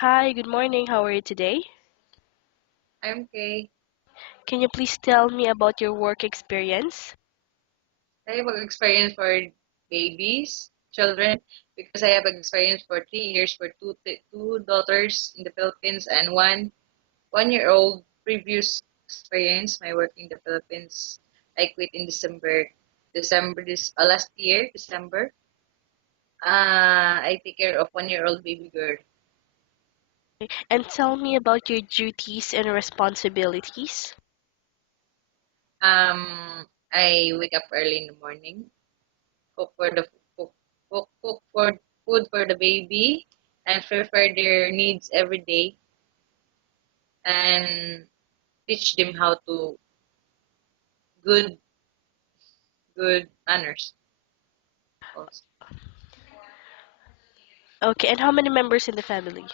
Hi, good morning. How are you today? I'm okay. Can you please tell me about your work experience? I have experience for babies, children, because I have experience for 3 years for two daughters in the Philippines and one-year-old previous experience. My work in the Philippines. I quit in December this last year, December. I take care of one-year-old baby girl. And tell me about your duties and responsibilities. I wake up early in the morning, cook for the cook, cook for food for the baby, and prepare their needs every day, and teach them how to good good manners. Also, Okay, and how many members in the family?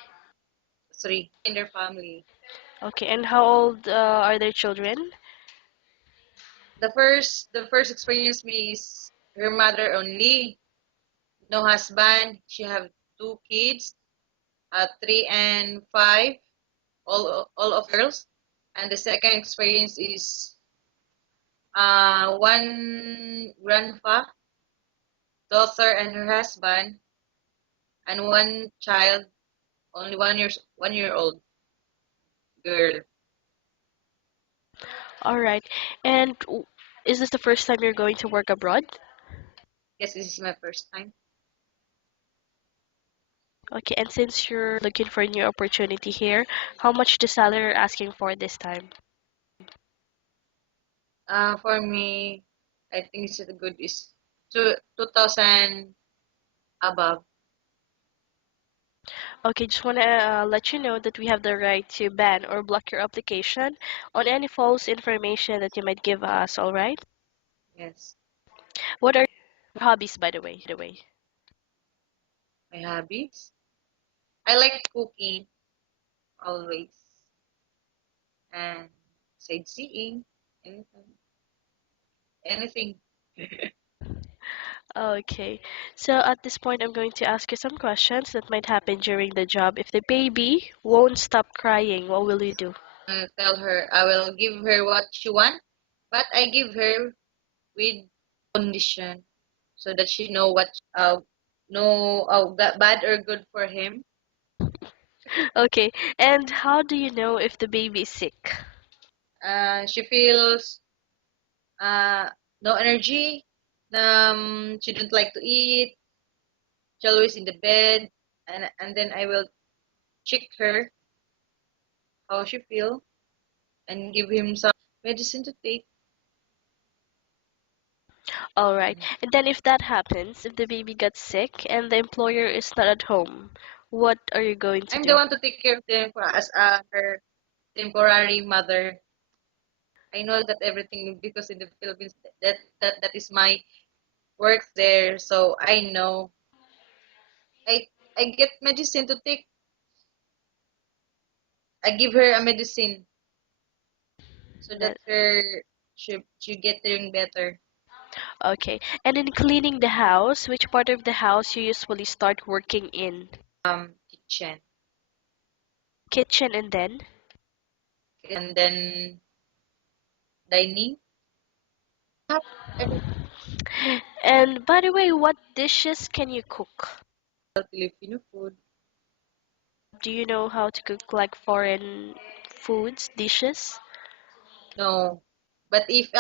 three in their family. Okay, and how old are their children? The first experience me is her mother only, no husband. She have two kids, 3 and 5, all of girls. And the second experience is one grandpa, daughter and her husband, and one child, only 1 year old girl. All right. And is this the first time you're going to work abroad? Yes, this is my first time. Okay, and since you're looking for a new opportunity here, how much the salary you're asking for this time? For me, I think it's a good is 2,000 above. Okay, just want to let you know that we have the right to ban or block your application on any false information that you might give us, all right? Yes, What are your hobbies, by the way? my hobbies. I like cooking always and sightseeing, anything, anything. Okay, so at this point, I'm going to ask you some questions that might happen during the job. If the baby won't stop crying, what will you do? Tell her I will give her what she want, but I give her with condition so that she know bad or good for him. Okay, and how do you know if the baby is sick? She feels uh no energy. She don't like to eat. She always in the bed, and then I will check her how she feel and give him some medicine to take. All right, and then if that happens, if the baby gets sick and the employer is not at home, what are you going to I'm the do? one to take care of them as her temporary mother. I know that everything because in the Philippines that is my work there, so I know I I get medicine to take. I give her a medicine so that her she get doing better. Okay, and in cleaning the house, which part of the house you usually start working in? Kitchen, Kitchen and then? and then dining. Every And by the way, what dishes can you cook? Filipino food. Do you know how to cook like foreign foods, dishes? No, but if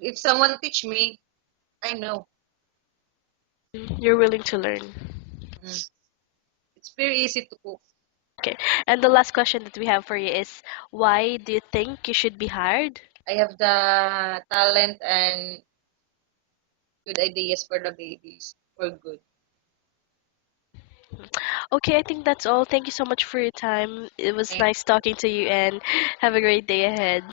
if someone teach me, I know. You're willing to learn. Mm. It's very easy to cook. Okay, and the last question that we have for you is why do you think you should be hired? I have the talent and good ideas for the babies for good. Okay, I think that's all. Thank you so much for your time. It was Thank nice talking to you and have a great day ahead.